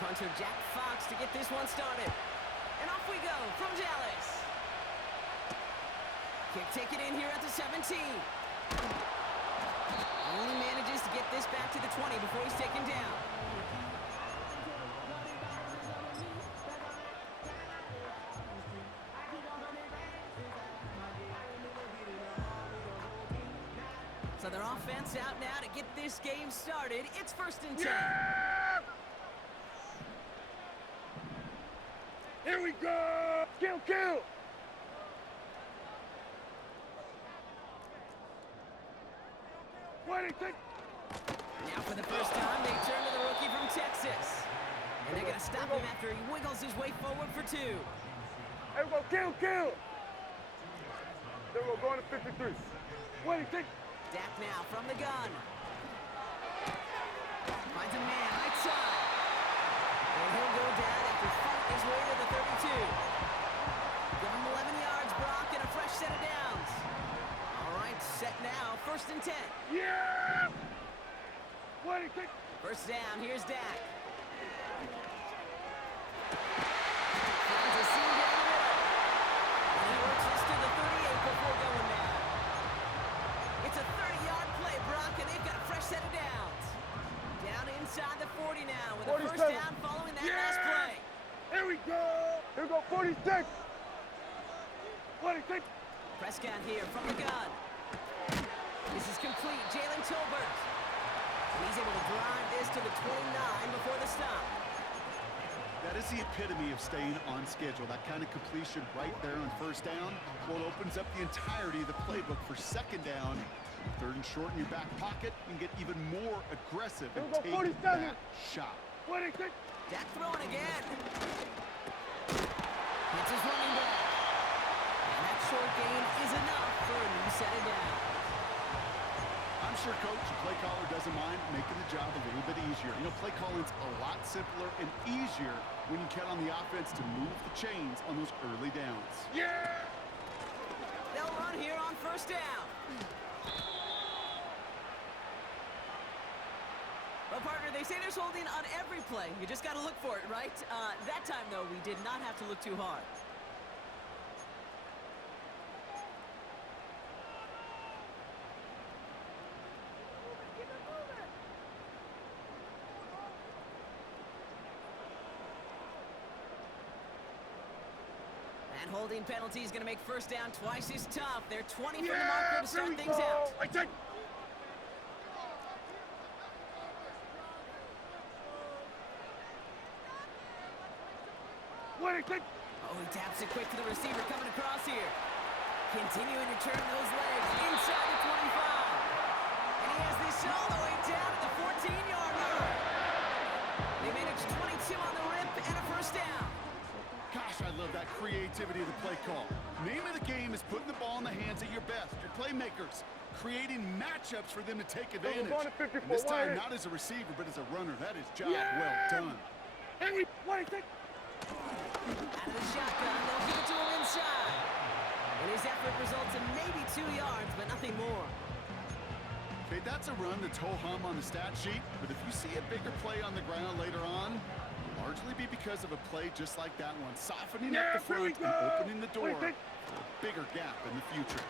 Punter Jack Fox to get this one started. And off we go from Dallas. Kick taken in here at the 17. Only manages to get this back to the 20 before he's taken down. So their offense out now to get this game started. It's 1st and 10. Yeah! Here we go! Kill, kill! Now for the first time, they turn to the rookie from Texas. And they're going to stop him after he wiggles his way forward for 2. Here we go, kill, kill! There we go, going to 53. Dak now from the gun. Finds a man right side. And he'll go down after fighting his way to the 32. Give him 11 yards, Brock, and a fresh set of downs. All right, set now, 1st and 10. Yeah! First down, here's Dak. Finds a seam down the middle. And he works this to the 38 before going down. It's a 30-yard play, Brock, and they've got a fresh set of downs. Down inside the 40 now with a 47. first down following that last play. Here we go! Here we go, 46! 46! Prescott here from the gun. This is complete. Jalen Tolbert. And he's able to drive this to the 29 before the stop. That is the epitome of staying on schedule. That kind of completion right there on 1st down. Well, it opens up the entirety of the playbook for 2nd down. 3rd and short in your back pocket. You can get even more aggressive and take 47. that shot. 46! Dak throwing again. It's his running back. And that short gain is enough for a new set of downs. I'm sure, Coach, the play caller doesn't mind making the job a little bit easier. You know, play calling's a lot simpler and easier when you count on the offense to move the chains on those early downs. Yeah! They'll run here on 1st down. Well, partner, they say there's holding on every play. You just got to look for it, right? That time, though, we did not have to look too hard. And holding penalty is going to make 1st down twice as tough. They're 20 from the marker to start things out. Oh, he taps it quick to the receiver coming across here. Continuing to turn those legs inside the 25. And he has this all the way down at the 14-yard line. They managed 22 on the rip and a 1st down. Gosh, I love that creativity of the play call. Name of the game is putting the ball in the hands of your best, your playmakers, creating matchups for them to take advantage. And this time, not as a receiver, but as a runner. That is job well done. Out of the shotgun, they'll give it to him inside. And his effort results in maybe 2 yards, but nothing more. Okay, that's a run that's ho-hum on the stat sheet, but if you see a bigger play on the ground later on, it'll largely be because of a play just like that one, softening up the front and opening the door for a bigger gap in the future.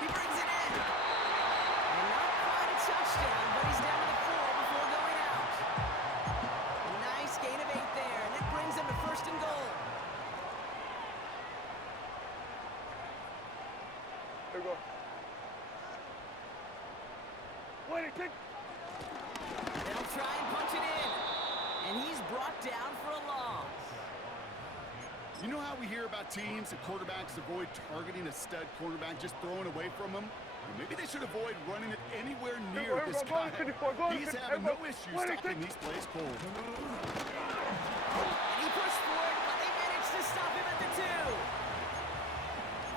He brings it in. And not quite a touchdown, but he's down to the 4 before going out. A nice gain of 8 there, and that brings him to 1st and goal. There we go. They'll try and punch it in. And he's brought down for a loss. You know how we hear about teams and quarterbacks avoid targeting a stud cornerback, just throwing away from him? Well, maybe they should avoid running it anywhere near this guy. He's having no issue stopping these plays cold. And he pushed for it, but they managed to stop him at the 2.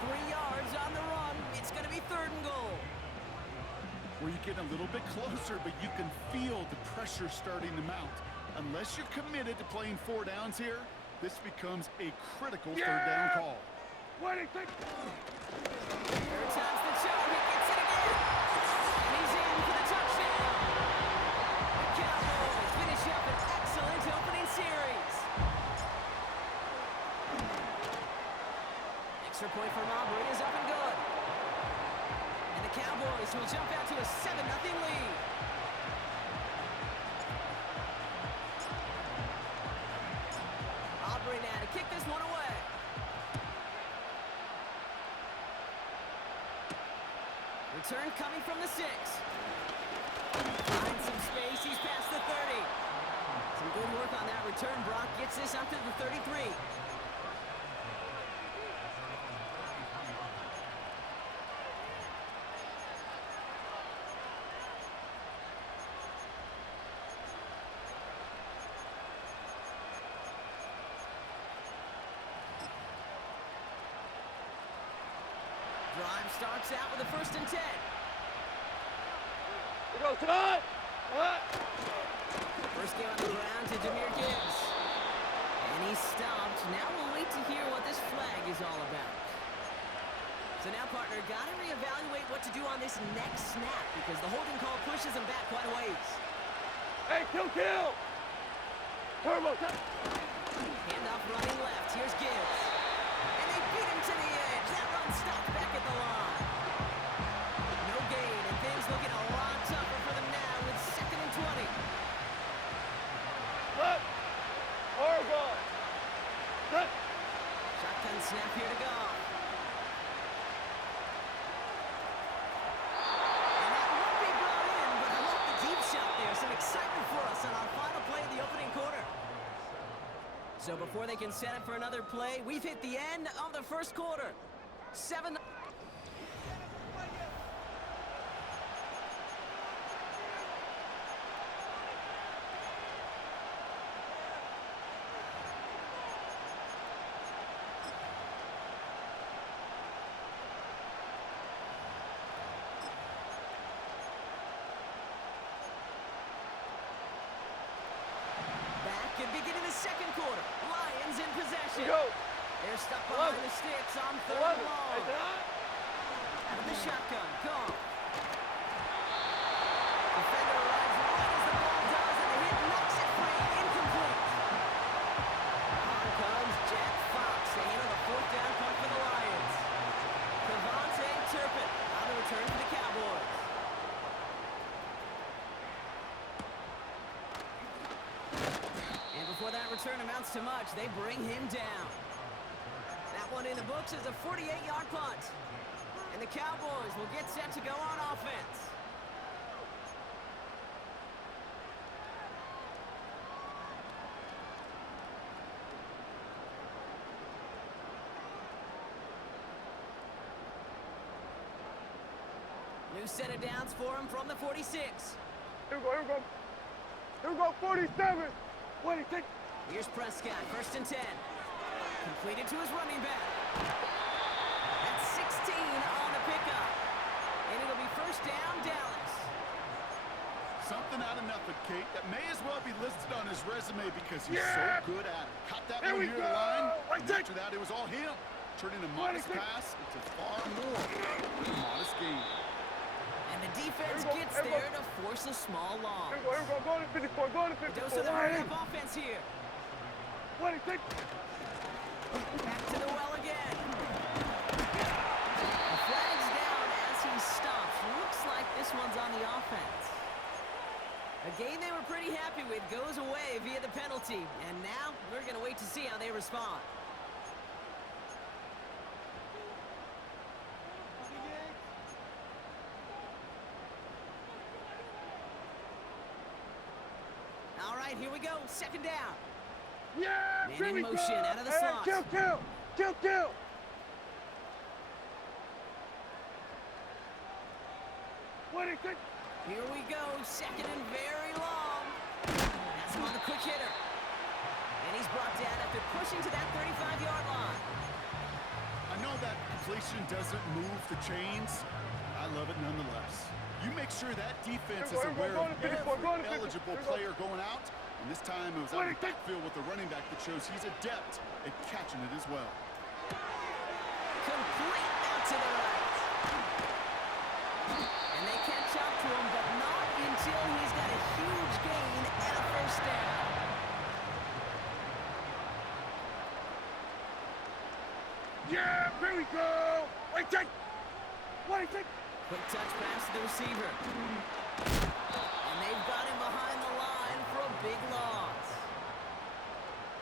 3 yards on the run. It's going to be 3rd and goal. Where you get a little bit closer, but you can feel the pressure starting to mount. Unless you're committed to playing 4 downs here, this becomes a critical 3rd down call. 3rd time's the charm. He gets it again. And he's in for the touchdown. The Cowboys finish up an excellent point from Aubrey is up and good. And the Cowboys will jump out to a 7-0 lead. Aubrey now to kick this one away. Return coming from the 6. Finds some space. He's past the 30. Some good work on that return. Brock gets this up to the 33. Drive starts out with a 1st and 10. We go, Todd! First game on the ground to Jahmyr Gibbs. And he's stopped. Now we'll wait to hear what this flag is all about. So now, partner, got to reevaluate what to do on this next snap because the holding call pushes him back quite a ways. Hey, kill! Turbo, Handoff running left. Here's Gibbs. And they beat him to the edge. That run stopped back at the line. No gain, and things looking a lot tougher for them now with 2nd and 20. Look! Oregon! Look! Shotgun snap here to go. And that won't be brought in, but I like the deep shot there. Some excitement for us on our final play of the opening quarter. So before they can set up for another play, we've hit the end of the first quarter. 7. Back and beginning the second quarter. Lions in possession. Go! They're stuck behind the sticks on 3rd and 11. Hey, long. Todd! Out of the shotgun. Gone. Defender arrives right as the ball does, and the hit knocks it free. Incomplete. On comes Jack Fox to handle the 4th down punt for the Lions. Devontae Turpin on the return for the Cowboys. And before that return amounts to much, they bring him down. That one in the books is a 48-yard punt. And the Cowboys will get set to go on offense. New set of downs for him from the 46. Here we go, 47! 26! Here's Prescott, 1st and 10. Completed to his running back. That's 16 on the pickup. And it'll be 1st down, Dallas. Something out of nothing, Kate. That may as well be listed on his resume because he's so good at it. Caught that There one we near the go. line. Right And after that, it was all him. Turning a modest 26. pass into far more than a modest gain. And the defense Here we go, gets here we go. there to force a small loss. Here we go, go to 54, go to 54. Dose of the hurry-up offense here. 26! Back to the well again. The flag's down as he stops. Looks like this one's on the offense. A game they were pretty happy with goes away via the penalty. And now we're going to wait to see how they respond. All right, here we go. 2nd down. Yeah! Man here in we motion, go. out of the Hey, slot. Kill! What is it? Here we go. 2nd and very long. That's him on the quick hitter. And he's brought down after pushing to that 35-yard line. I know that completion doesn't move the chains. I love it nonetheless. You make sure that defense is aware of every eligible player going out. And this time it was out of the backfield with the running back that shows he's adept at catching it as well. Complete out to the right. And they catch up to him, but not until he's got a huge gain and a 1st down. Yeah, here we go. Wait, take. Quick touch pass to the receiver. And they've got him behind the line for a big loss.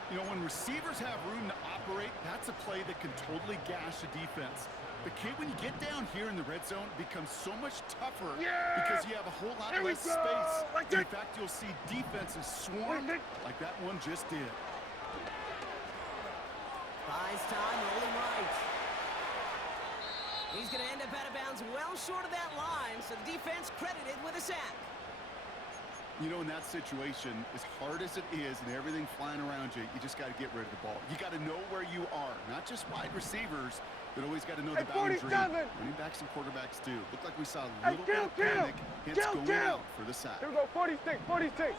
You know, when receivers have room to operate, that's a play that can totally gash a defense. But, Kate, when you get down here in the red zone, it becomes so much tougher because you have a whole lot less space. In fact, you'll see defenses swarm like that one just did. Buys time, rolling right. He's going to end up out of bounds well short of that line, so the defense credited with a sack. You know, in that situation, as hard as it is and everything flying around you, you just got to get rid of the ball. You got to know where you are, not just wide rreceivers, but always got to know the boundary. Running backs and quarterbacks do. Looked like we saw a little bit of panic, hence going out for the sack. Here we go, 46. They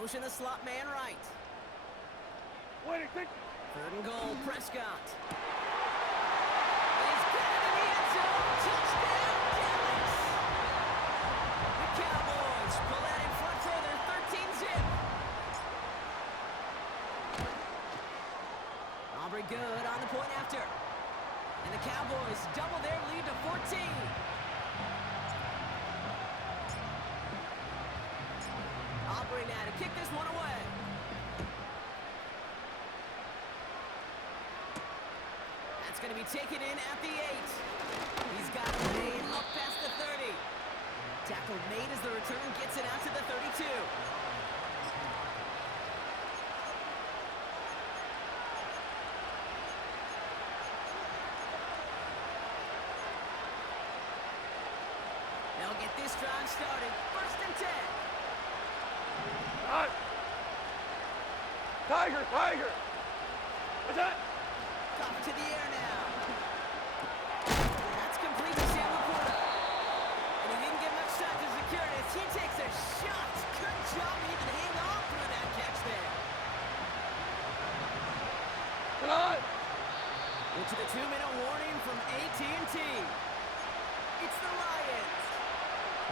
motion the slot man right. Wait, take. 3rd and goal, Prescott. He's got it in the end zone. Touchdown, Dallas. The Cowboys pull out in front for their 13-zip. Aubrey good on the point after. And the Cowboys double their lead to 14. Aubrey now to kick this one away. That's going to be taken in at the 8. He's got it made up past the 30. Tackle made as the return gets it out to the 32. They'll get this drive started. 1st and 10. Tiger. What's that? Up to the air now. That's complete to Sam Laporta. And he didn't get much time to secure it as he takes a shot. Good job even hang on through that catch there. Come on. Into the 2-minute warning from AT&T. It's the Lions,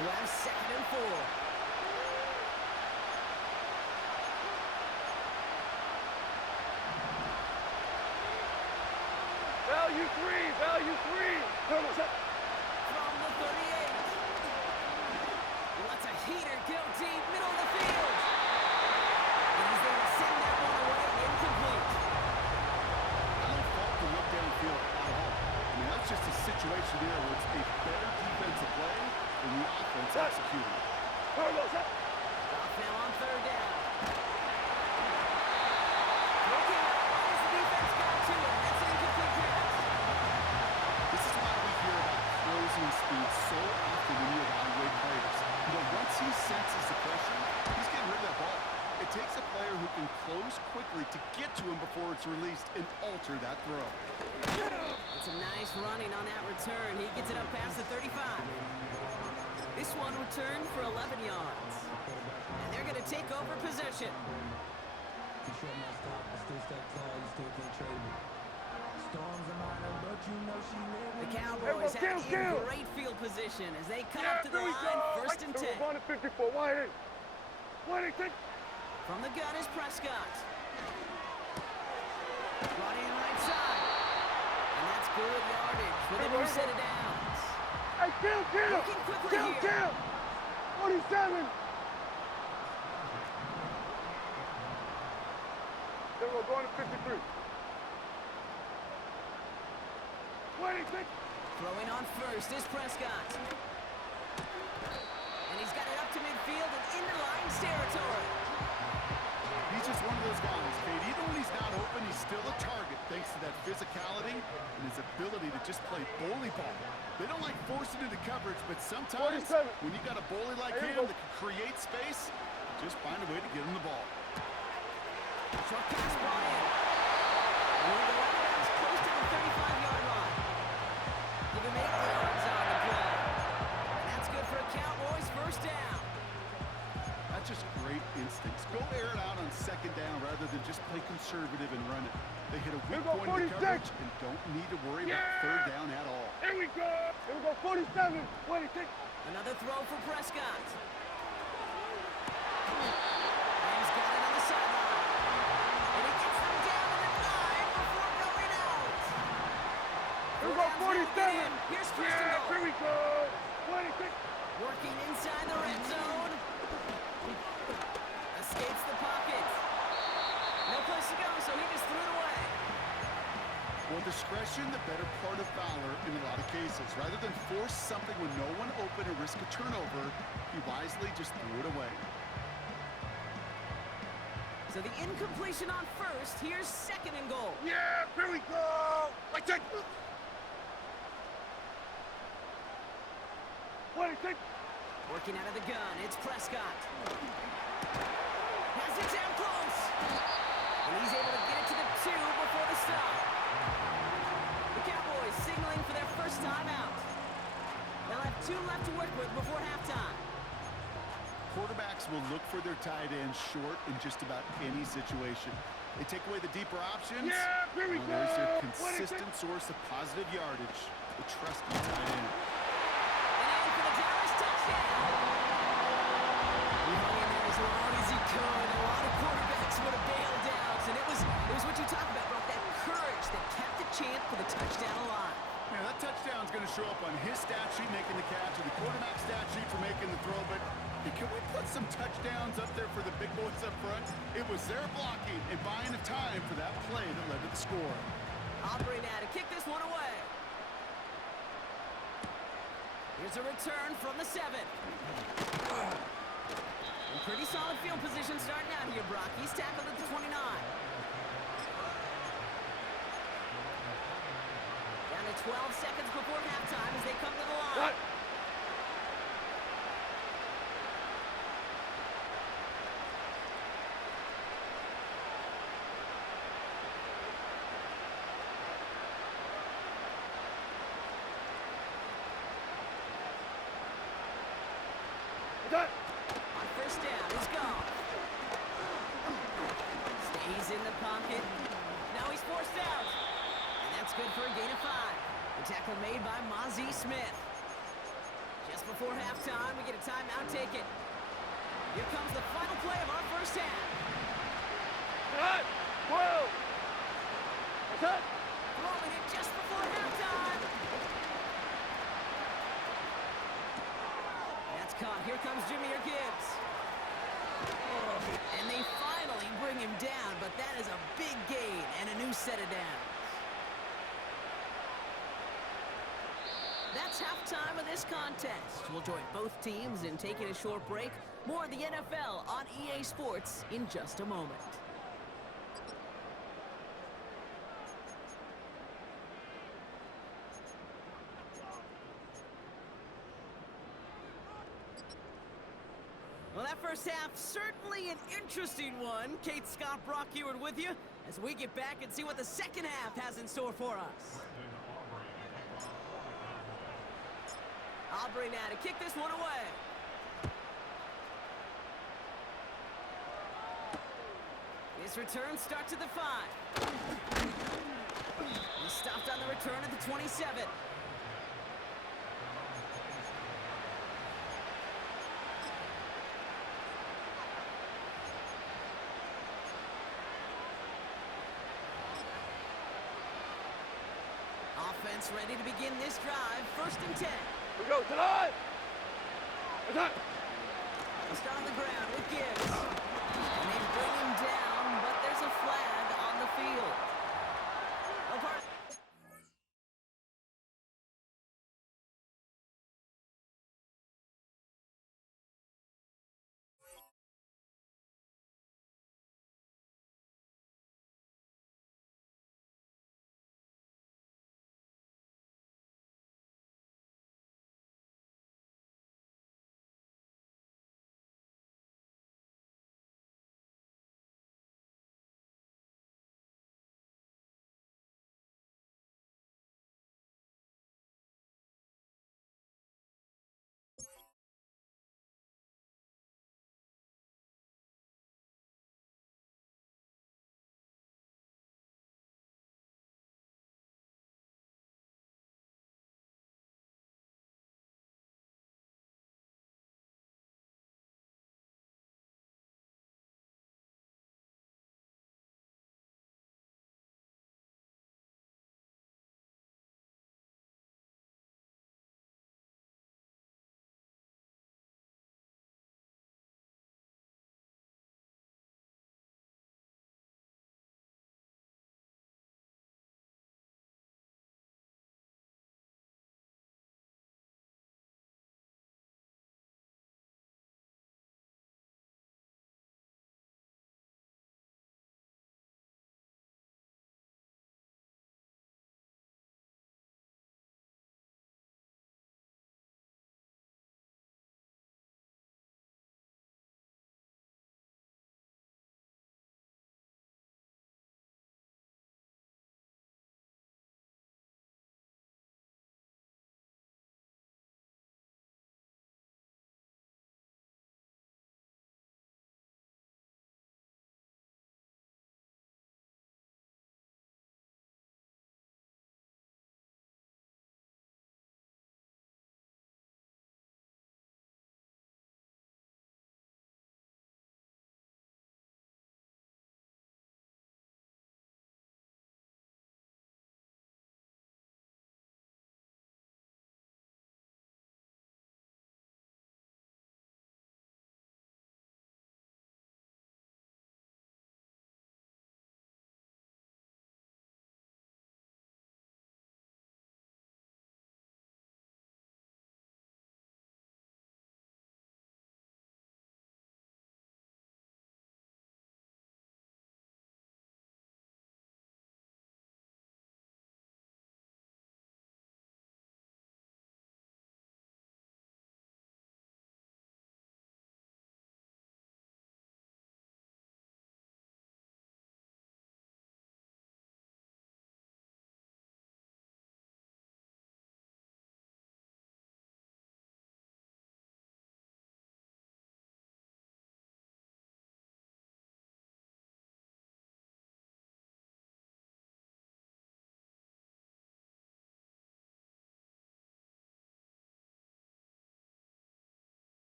who have 2nd and 4. Value three. Come on, set. From the 38. He lets a heater go deep, middle of the field. And he's going to send that one away incomplete. I don't fault the look downfield at all. I mean, that's just a situation there where it's a better defensive play than the offense executing. Turbo, set. Off now on 3rd down. Looking at why has the defense got to it? That's an incomplete pass. This is why we hear about closing speed so often when you evaluate players. You know, once he senses the pressure, he's getting rid of that ball. It takes a player who can close quickly to get to him before it's released and alter that throw. It's a nice running on that return. He gets it up past the 35. This one returned for 11 yards. And they're going to take over possession. The Cowboys have in great field position as they come up to the line. 1st and 10. We're going to 54. Wide take. From the gun is Prescott. Brought in right side. And that's good yardage with a new set of downs. Hey, kill. Looking quickly here. 47. Then we're going to 53. Throwing on 1st is Prescott. And he's got it up to midfield and into Lions territory. He's just one of those guys, Kate. Even when he's not open, he's still a target thanks to that physicality and his ability to just play bully ball. They don't like forcing into coverage, but sometimes 47. when you got a bully like him that can create space, just find a way to get him the ball. Short pass brought in. And the running back's close to the 35-yard line. Give him 8 yards on the play. And that's good for a Cowboys 1st down. That's just great instincts. Go air it out on 2nd down rather than just play conservative and run it. They hit a weak point in the coverage and don't need to worry about 3rd down at all. Here we go, 47. Another throw for Prescott. And he's got it on the sideline. And he gets them down to the 9 before going out. Crowd's gonna get in. Here's first and Yeah, goal. here we go. 26. Working inside the red zone. Escapes the pocket. No place to go, so he just threw it away. Well, discretion, the better part of valor in a lot of cases. Rather than force something with no one open and risk a turnover, he wisely just threw it away. So the incompletion on first. Here's second and goal. Yeah, here we go. I take. 26. Working out of the gun, it's Prescott. Has it down close. And he's able to get it to the 2 before the stop. The Cowboys signaling for their first timeout. They'll have 2 left to work with before halftime. Quarterbacks will look for their tight end short in just about any situation. They take away the deeper options. Yeah, here we Well, there's your go. consistent source of positive yardage, the trusted tight end. And in for the Dallas touchdown. He hung in there as long as he could. A lot of quarterbacks would have bailed out. And it was what you talked about, Brock, that courage that kept the champ for the touchdown alive. Yeah, that touchdown's going to show up on his stat sheet making the catch or the quarterback stat sheet for making the throw, but hey, can we put some touchdowns up there for the big boys up front? It was their blocking and buying of time for that play that led to the score. Aubrey now to kick this one away. Here's a return from the 7. In pretty solid field position starting out here, Brock. He's tackled at the 29. Down to 12 seconds before halftime as they come to the line. What? Done. On first down, he's gone. Stays in the pocket. Now he's forced out. And that's good for a gain of 5. The tackle made by Mozzie Smith. Just before halftime, we get a timeout taken. Here comes the final play of our first half. Done. 12. Done. Throwing it just before halftime. That's caught. Here comes Jameer Gibbs. And they finally bring him down, but that is a big gain and a new set of downs. That's halftime of this contest. We'll join both teams in taking a short break. More of the NFL on EA Sports in just a moment. Well, that first half, certainly an interesting one. Kate Scott, Brock Eward with you as we get back and see what the second half has in store for us. Aubrey now to kick this one away. His return starts at the 5. He stopped on the return at the 27. Offense ready to begin this drive. First and 10. We go. Done. Done. He'll start on the ground with Gibbs. And they bring